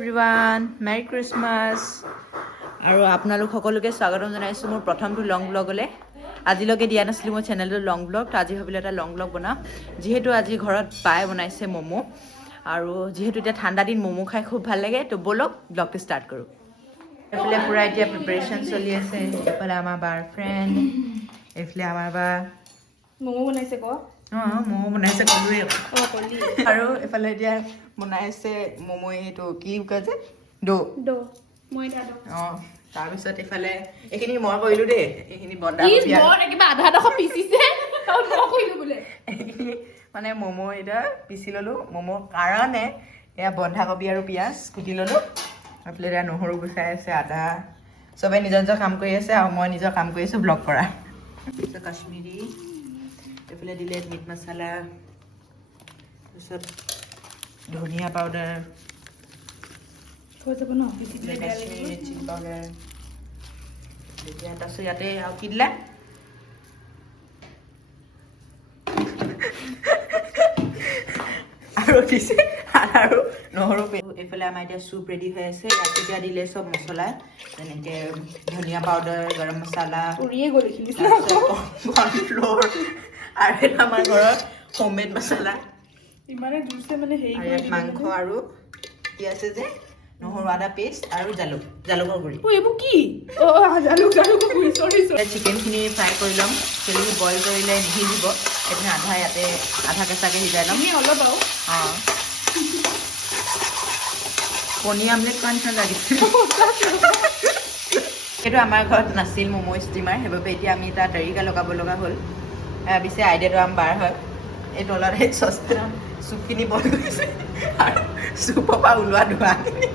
Everyone মেৰি Christmas আৰু আপোনালোক সকলোকে স্বাগতম জনাইছোঁ মোৰ প্ৰথমটো লং ব্লগলৈ। আজিলৈকে দিয়া নাছিলোঁ মই চেনেলটো লং ব্লগ, তো আজি ভাবিলোঁ এটা লং ব্লগ বনাওঁ। যিহেতু আজি ঘৰত বায়ে বনাইছে ম'ম' আৰু যিহেতু এতিয়া ঠাণ্ডা দিন ম'ম' খাই খুব ভাল লাগে, তো ব'লক ব্লগটো ষ্টাৰ্ট কৰোঁ। এইফালে পূৰা এতিয়া প্ৰিপেৰেশ্যন চলি আছে। এইফালে আমাৰ বাৰ ফ্ৰেণ্ড, এইফালে আমাৰ বা ম'ম' বনাইছে ক ম'ম' বনাইছে ক'লোৱে আৰু এইফালে এতিয়া বনাইছে ম'ম' এইটো কি কয় যে দো ময়দা দো। তাৰপিছত এইফালে এইখিনি মই কৰিলোঁ দেই, এইখিনি বন্ধা এইখিনি মানে ম'ম' এতিয়া পিচি ল'লোঁ। ম'ম'ৰ কাৰণে এয়া বন্ধাকবি আৰু পিঁয়াজ কুটি ল'লোঁ। এইফালে এতিয়া নহৰু গুচাই আছে, আদা, চবে নিজৰ নিজৰ কাম কৰি আছে আৰু মই নিজৰ কাম কৰি আছোঁ ব্লগ কৰা। তাৰপিছত কাশ্মীৰী, এইফালে দিলে মিট মছলা, তাৰপিছত ধনিয়া পাউডাৰ, হৈ যাব ন কাশ্মীৰী চিলি পাউডাৰ, এতিয়া তাৰপিছত ইয়াতে আৰু কি দিলে আৰু দিছে আৰু নহৰু। এইফালে আমাৰ এতিয়া চুপ ৰেডি হৈ আছে। ইয়াত এতিয়া দিলে চব মছলা, যেনেকৈ ধনিয়া পাউডাৰ, গৰম মছলা, উৰিয়ে গ'ল কৰ্ণফ্ল'ৰ আৰু এটা আমাৰ ঘৰৰ হোমমেড মছলা। ইমানে জুইছে মানে হেৰি আৰু ইয়াত মাংস আৰু কি আছে যে নহৰু আদা পেষ্ট আৰু জালুকৰ গুড়ি। এইবোৰ কি জালুকৰ গুড়ি চিকেনখিনি ফ্ৰাই কৰি ল'ম। চেলি বইল কৰিলে নিসিজিব, সেইখিনি আধা ইয়াতে আধা কেঁচাকৈ সিজাই ল'ম। অলপ আৰু কণী আমলেট খোৱা নিচিনা লাগিছে। সেইটো আমাৰ ঘৰত নাছিল ম'ম' ষ্টিমাৰ, সেইবাবে এতিয়া আমি তাত তৰিকা লগাব লগা হ'ল। পিছে আইডিয়াটো আমাৰ বাৰ হয়। এই তলত সেই চচপেনত চুপখিনি বইল কৰিছে আৰু চুপৰ পৰা ওলোৱা ধোৱাখিনি